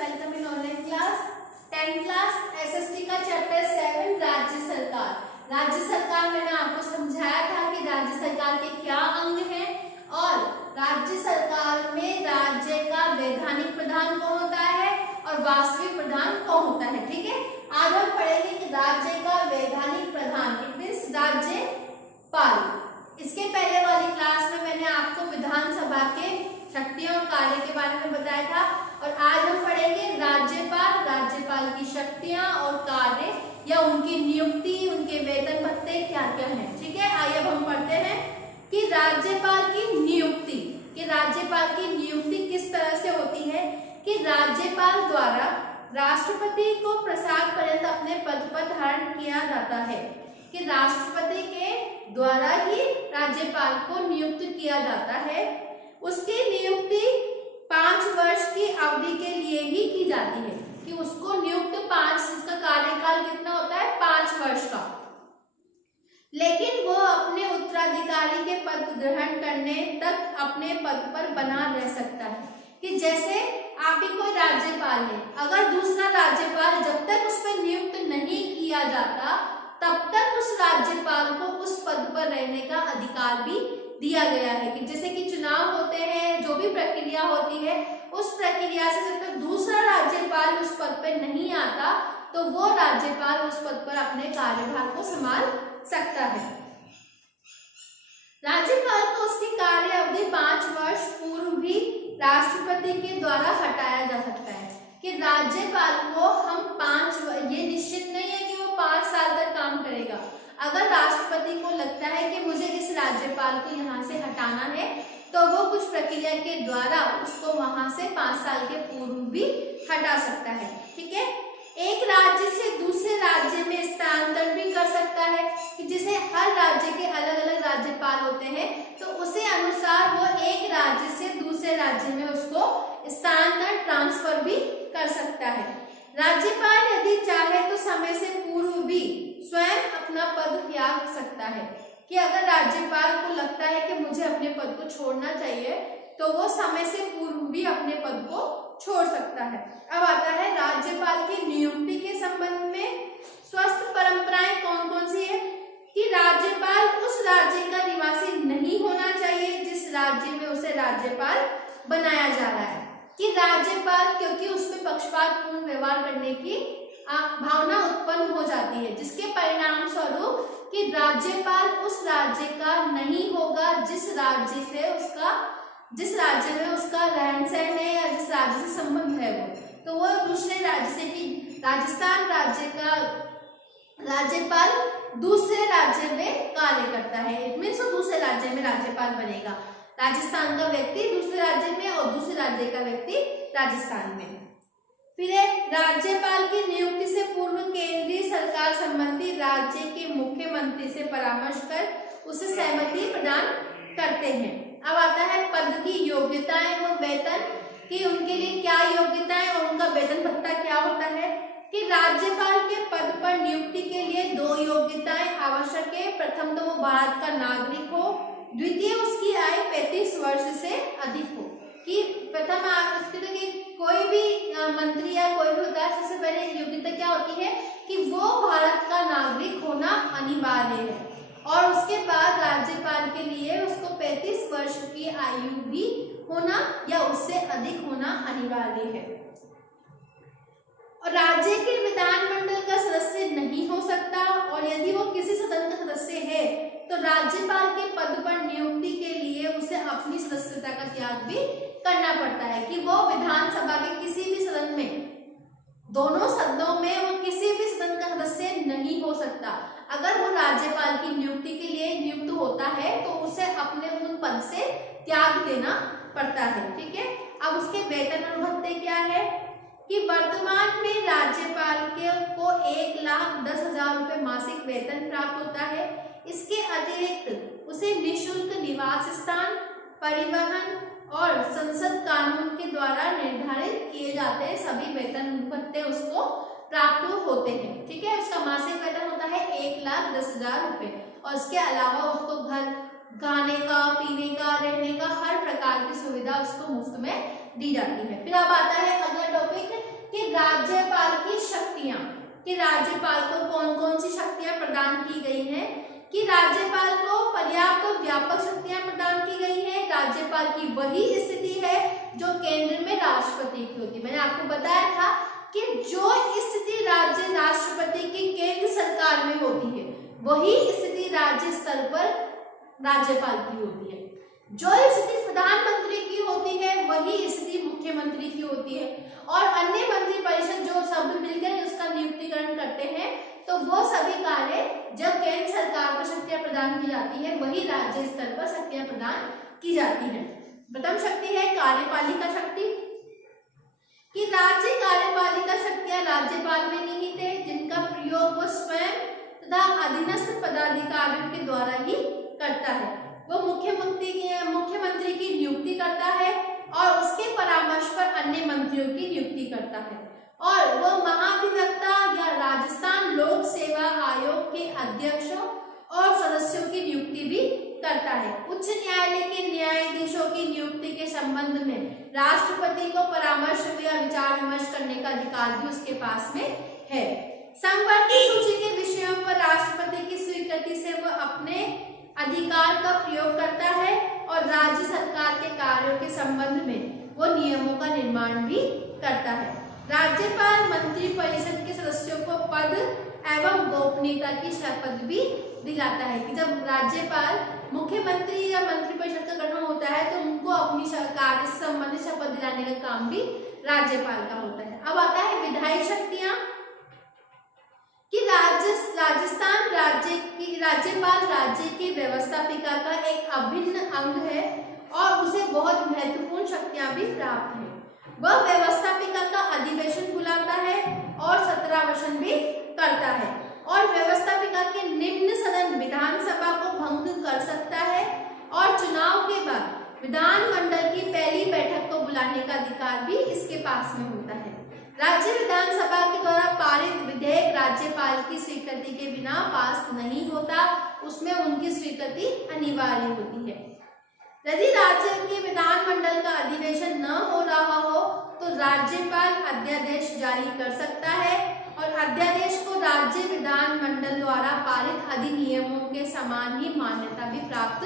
Welcome in online class 10th class SST का chapter 7 राज्य सरकार। राज्य सरकार मैंने आपको समझाया था कि राज्य सरकार के क्या अंग हैं और राज्य सरकार में राज्य का वैधानिक प्रधान कौन होता है और वास्तविक प्रधान कौन होता है। ठीक है, आज हम पढ़ेंगे कि राज्य का वैधानिक प्रधान इट मींस राज्यपाल। इसके पहले वाली क्लास में मैंने आपको विधानसभा के शक्तियों और कार्य के बारे में बताया था और आज हम पढ़ेंगे राज्यपाल, राज्यपाल की शक्तियां और कार्य या उनकी नियुक्ति, उनके वेतन भत्ते क्या क्या हैं। ठीक है, आइए अब हम पढ़ते हैं कि राज्यपाल की नियुक्ति, कि राज्यपाल की नियुक्ति किस तरह से होती है। कि राज्यपाल द्वारा राष्ट्रपति को प्रसाद पर्यंत अपने पद पर धारण किया जाता है। कि राष्ट्रपति के द्वारा ही राज्यपाल को नियुक्त किया जाता है। उसकी नियुक्ति 5 वर्ष की अवधि के लिए ही की जाती है। कि उसको नियुक्त 5, इसका कार्यकाल कितना होता है 5 वर्ष का। लेकिन वो अपने उत्तराधिकारी के पद ग्रहण करने तक अपने पद पर बना रह सकता है। कि जैसे आप ही कोई राज्यपाल है, अगर दूसरा राज्यपाल जब तक उस पर नियुक्त नहीं किया जाता तब तक उस राज्यपाल को उस पद पर रहने का अधिकार भी दिया गया है। कि जैसे कि चुनाव होते हैं, जो भी प्रक्रिया होती है, उस प्रक्रिया से जब तक दूसरा राज्यपाल उस पद पर नहीं आता तो वो राज्यपाल उस पद पर अपने कार्यभार को संभाल सकता है। राज्यपाल को उसकी कार्य अवधि 5 वर्ष पूर्व भी राष्ट्रपति के द्वारा हटाया जा सकता है। कि राज्यपाल को हम 5, ये निश्चित नहीं है कि वो 5 साल तक काम करेगा। अगर राष्ट्रपति को लगता है कि मुझे इस राज्यपाल को यहाँ से हटाना है तो वो कुछ प्रक्रिया के द्वारा उसको वहां से 5 साल के पूर्व भी हटा सकता है। ठीक है, एक राज्य से दूसरे राज्य में स्थानांतरण भी कर सकता है। कि जैसे हर राज्य के अलग अलग राज्यपाल होते हैं तो उसी अनुसार वो एक राज्य से दूसरे राज्य में उसको स्थानांतरण ट्रांसफर भी कर सकता है। राज्यपाल यदि चाहे तो समय से पूर्व भी स्वयं अपना पद त्याग सकता है। कि अगर राज्यपाल को लगता है कि मुझे अपने पद को छोड़ना चाहिए तो वो समय से पूर्व भी अपने पद को छोड़ सकता है। अब आता है राज्यपाल की नियुक्ति के संबंध में स्वस्थ परंपराएं कौन कौन सी है। कि राज्यपाल उस राज्य का निवासी नहीं होना चाहिए जिस राज्य में उसे राज्यपाल बनाया जा रहा है। कि राज्यपाल, क्योंकि उसमें पक्षपातपूर्ण व्यवहार करने की भावना उत्पन्न हो जाती है, जिसके परिणाम स्वरूप कि राज्यपाल उस राज्य का नहीं होगा जिस राज्य में उसका रहन सहन है या जिस राज्य से संबंध है तो वो दूसरे राज्य से। कि राजस्थान राज्य का राज्यपाल दूसरे राज्य में कार्य करता है, इट मीन्स वो दूसरे राज्य में राज्यपाल बनेगा। राजस्थान का व्यक्ति दूसरे राज्य में और दूसरे राज्य का व्यक्ति राजस्थान में। फिर राज्यपाल की नियुक्ति से पूर्व केंद्रीय सरकार संबंधी राज्य के मुख्यमंत्री से परामर्श कर उसे सहमति प्रदान करते हैं। अब आता है पद की योग्यताएं व वेतन। कि उनके लिए क्या योग्यताएं और उनका वेतन भत्ता क्या होता है। कि राज्यपाल के पद पर नियुक्ति के लिए 2 योग्यताएं आवश्यक है। प्रथम तो वो भारत का नागरिक हो, द्वितीय उसकी आयु 35 वर्ष से अधिक हो। कि प्रथम कोई भी मंत्री या कोई भी होता है सबसे पहले योग्यता क्या होती है कि वो भारत का नागरिक होना अनिवार्य है और उसके बाद राज्यपाल के लिए उसको 35 वर्ष की आयु भी होना या उससे अधिक होना अनिवार्य है। और राज्य के विधानमंडल का सदस्य नहीं हो सकता और यदि वो किसी सदन का सदस्य है तो राज्यपाल के पद पर नियुक्ति के लिए उसे अपनी सदस्यता का त्याग भी करना पड़ता है। कि वो विधानसभा के किसी भी सदन में, दोनों सदनों में वो किसी भी सदन का सदस्य नहीं हो सकता। अगर वो राज्यपाल की नियुक्ति के लिए नियुक्त होता है तो उसे अपने उन पद से त्याग देना पड़ता है। ठीक है, अब उसके वेतन और भत्ते क्या है। कि वर्तमान में राज्यपाल को 1,10,000 रुपए मासिक वेतन प्राप्त होता है। इसके अतिरिक्त उसे निःशुल्क निवास स्थान, परिवहन और संसद कानून के द्वारा निर्धारित किए जाते सभी वेतन भत्ते उसको प्राप्त होते हैं। ठीक है, उसका मासिक वेतन होता है 1,10,000 रुपए और इसके अलावा उसको घर, खाने का, पीने का, रहने का हर प्रकार की सुविधा उसको मुफ्त में दी जाती है। फिर अब आता है अगला टॉपिक शक्तियां, कि राज्यपाल को कौन कौन सी शक्तियां प्रदान की गई हैं, कि राज्यपाल को पर्याप्त और व्यापक शक्तियां प्रदान की गई है। राज्यपाल की वही स्थिति है जो केंद्र में राष्ट्रपति की होती है। मैंने आपको बताया था कि जो स्थिति राज्य राष्ट्रपति की केंद्र सरकार में होती है वही स्थिति राज्य स्तर पर राज्यपाल की होती है। जो स्थिति प्रधानमंत्री की होती है वही स्थिति मुख्यमंत्री की होती है, और अन्य मंत्रिपरिषद जो सब मिलकर उसका नियुक्तिकरण करते हैं, तो वो सभी कार्य जब केंद्र सरकार को शक्तियां प्रदान की जाती है वही राज्य स्तर पर शक्तियां प्रदान की जाती है। प्रथम शक्ति है कार्यपालिका शक्ति, कि राज्य कार्यपालिका शक्तियां राज्यपाल में निहित है, जिनका प्रयोग वो स्वयं तथा अधीनस्थ पदाधिकारियों के द्वारा ही करता है। वो मुख्यमंत्री की नियुक्ति करता है और उसके परामर्श पर अन्य मंत्रियों की नियुक्ति करता है, और वो महाधिवक्ता या राजस्थान लोक सेवा आयोग के अध्यक्षों और सदस्यों की नियुक्ति भी करता है। उच्च न्यायालय के न्यायाधीशों की नियुक्ति के संबंध में राष्ट्रपति को परामर्श या विचार विमर्श करने का अधिकार भी उसके पास में है। संवर्ती सूची के विषयों पर राष्ट्रपति की स्वीकृति से वह अपने अधिकार का प्रयोग करता है, और राज्य सरकार के कार्यों के संबंध में वो नियमों का निर्माण भी करता है। राज्यपाल मंत्रिपरिषद के सदस्यों को पद एवं गोपनीयता की शपथ भी दिलाता है, कि जब राज्यपाल मुख्यमंत्री या मंत्रिपरिषद का गठन होता है तो उनको अपनी कार्य से संबंधित शपथ दिलाने का काम भी राज्यपाल का होता है। अब आता है विधायी शक्तियां, कि राजस्थान राज्यपाल राज्य की व्यवस्थापिका का एक अभिन्न अंग है और उसे बहुत महत्वपूर्ण शक्तियां भी प्राप्त है। वह व्यवस्थापिका का अधिवेशन बुलाता है और सत्रावसान भी करता है, और व्यवस्थापिका के निम्न सदन विधानसभा को भंग कर सकता है, और चुनाव के बाद विधानमंडल की पहली बैठक को बुलाने का अधिकार भी इसके पास में होता है। राज्य विधानसभा के द्वारा पारित विधेयक राज्यपाल की स्वीकृति के बिना पास नहीं होता, उसमें उनकी स्वीकृति अनिवार्य होती है। यदि राज्य के विधानमंडल का अधिवेशन न हो रहा हो तो राज्यपाल अध्यादेश जारी कर सकता है, और अध्यादेश को राज्य विधानमंडल द्वारा पारित अधिनियमों के समान ही मान्यता भी प्राप्त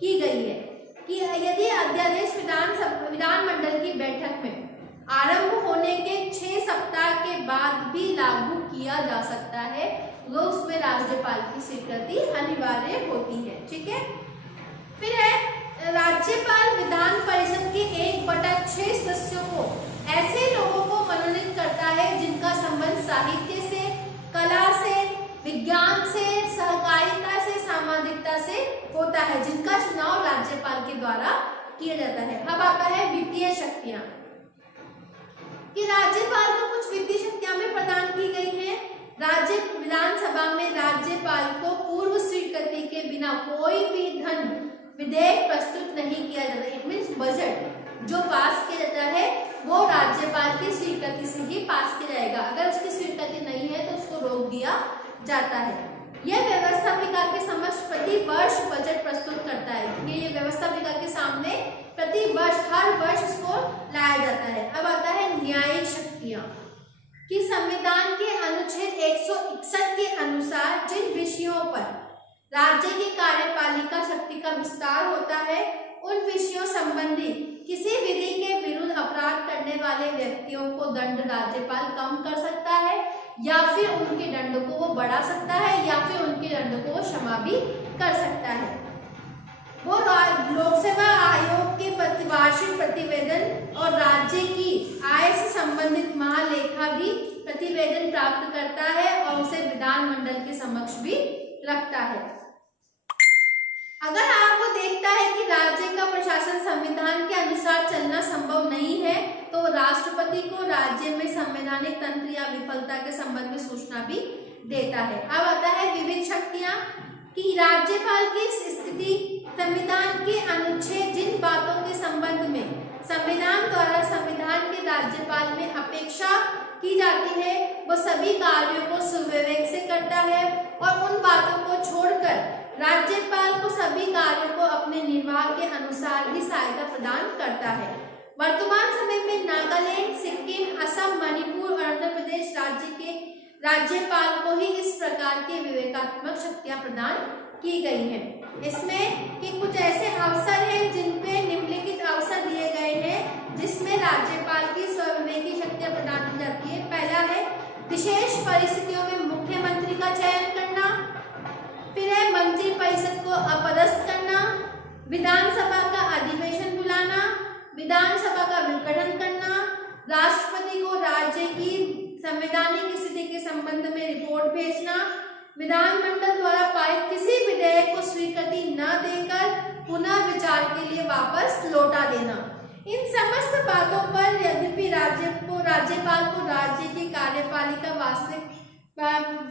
की गई है, कि यदि अध्यादेश विधानमंडल की बैठक में आरंभ होने के 6 सप्ताह के बाद भी लागू किया जा सकता है, वो उसमें राज्यपाल की स्वीकृति अनिवार्य होती है। ठीक है, फिर है राज्यपाल विधान परिषद के 1/6 सदस्यों को ऐसे लोगों को मनोनीत करता है जिनका संबंध साहित्य से, कला से, विज्ञान से, सहकारिता से, सामाजिकता से होता है, जिनका चुनाव राज्यपाल के द्वारा किया जाता है। अब आता है वित्तीय शक्तियां, कि राज्यपाल को कुछ वित्तीय शक्तियां भी प्रदान की गई हैं। राज्य विधानसभा में राज्यपाल को पूर्व स्वीकृति के बिना कोई भी धन विधेयक प्रस्तुत नहीं किया जाता। इट मीन्स बजट जो पास किया जाता है वो राज्यपाल की स्वीकृति से ही पास किया जाएगा। अगर उसकी स्वीकृति नहीं है तो उसको रोक दिया जाता है। यह व्यवस्थापिका के समक्ष प्रति वर्ष बजट प्रस्तुत करता है। ये व्यवस्थापिका के सामने प्रति वर्ष हर वर्ष उसको लाया जाता है। अब आता है न्यायिक शक्तियां, कि संविधान के अनुच्छेद 161 के अनुसार जिन विषयों पर राज्य की कार्यपालिका शक्ति का विस्तार होता है उन विषयों संबंधी किसी विधि के विरुद्ध अपराध करने वाले व्यक्तियों को दंड राज्यपाल कम कर सकता है, या फिर उनके दंड को वो बढ़ा सकता है, या फिर उनके दंड को वो क्षमा भी कर सकता है। वो लोक सेवा आयोग के वार्षिक प्रतिवेदन और राज्य की आय से संबंधित महालेखा भी प्रतिवेदन प्राप्त करता है और उसे विधानमंडल के समक्ष भी रखता है। अगर आपको देखता है कि राज्य का प्रशासन संविधान के अनुसार चलना संभव नहीं है तो राष्ट्रपति को राज्य में संवैधानिक तंत्र या विफलता के संबंध में सूचना भी देता है। अब आता है विविध शक्तियां, कि राज्यपाल की स्थिति संविधान के अनुच्छेद जिन बातों के संबंध में संविधान द्वारा संविधान के राज्यपाल में अपेक्षा की जाती है वो सभी कार्यों को सुविवेक से करता है, और उन बातों को छोड़कर राज्यपाल को सभी कार्यों को अपने निर्वाह के अनुसार ही सहायता प्रदान करता है। वर्तमान समय में नागालैंड, सिक्किम, असम, मणिपुर और आंध्र प्रदेश राज्य के राज्यपाल को ही इस प्रकार की विवेकात्मक शक्तियां प्रदान की गई हैं। इसमें कि कुछ ऐसे अवसर हैं जिन पे निम्नलिखित अवसर दिए गए हैं जिसमें राज्यपाल की स्वविवेक की शक्तियां प्रदान की जाती है। पहला है विशेष परिस्थितियों में मुख्यमंत्री का चयन करना, फिर है मंत्रिपरिषद को अपदस्थ करना, विधानसभा का अधिवेशन बुलाना, विधानसभा का विघटन करना, राष्ट्रपति को राज्य की संवैधानिक स्थिति के संबंध में रिपोर्ट भेजना, विधानमंडल द्वारा पारित किसी विधेयक को स्वीकृति न देकर पुनः विचार के लिए वापस लौटा देना। इन समस्त बातों पर यद्यपि राज्यपाल को राज्य की कार्यपालिका वास्तविक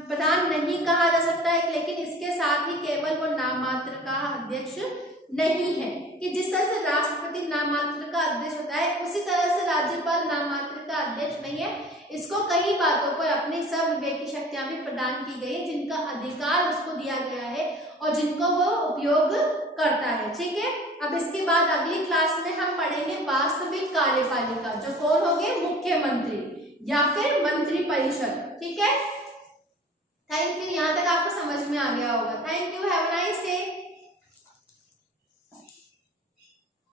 प्रधान नहीं कहा जा सकता है, लेकिन इसके साथ ही केवल वो नाममात्र का अध्यक्ष नहीं है कि जिस तरह से राष्ट्रपति नाममात्र का अध्यक्ष होता है उसी तरह से राज्यपाल नाममात्र का अध्यक्ष नहीं है। इसको कई बातों पर अपनी स्वविवेक की शक्तियां भी प्रदान की गई है जिनका अधिकार उसको दिया गया है और जिनको वो उपयोग करता है। ठीक है, अब इसके बाद अगली क्लास में हम पढ़ेंगे वास्तविक कार्यपालिका, जो कौन होंगे, मुख्यमंत्री या फिर मंत्रिपरिषद। ठीक है, थैंक यू। यहाँ तक आपको समझ में आ गया होगा। Thank you, have a nice day.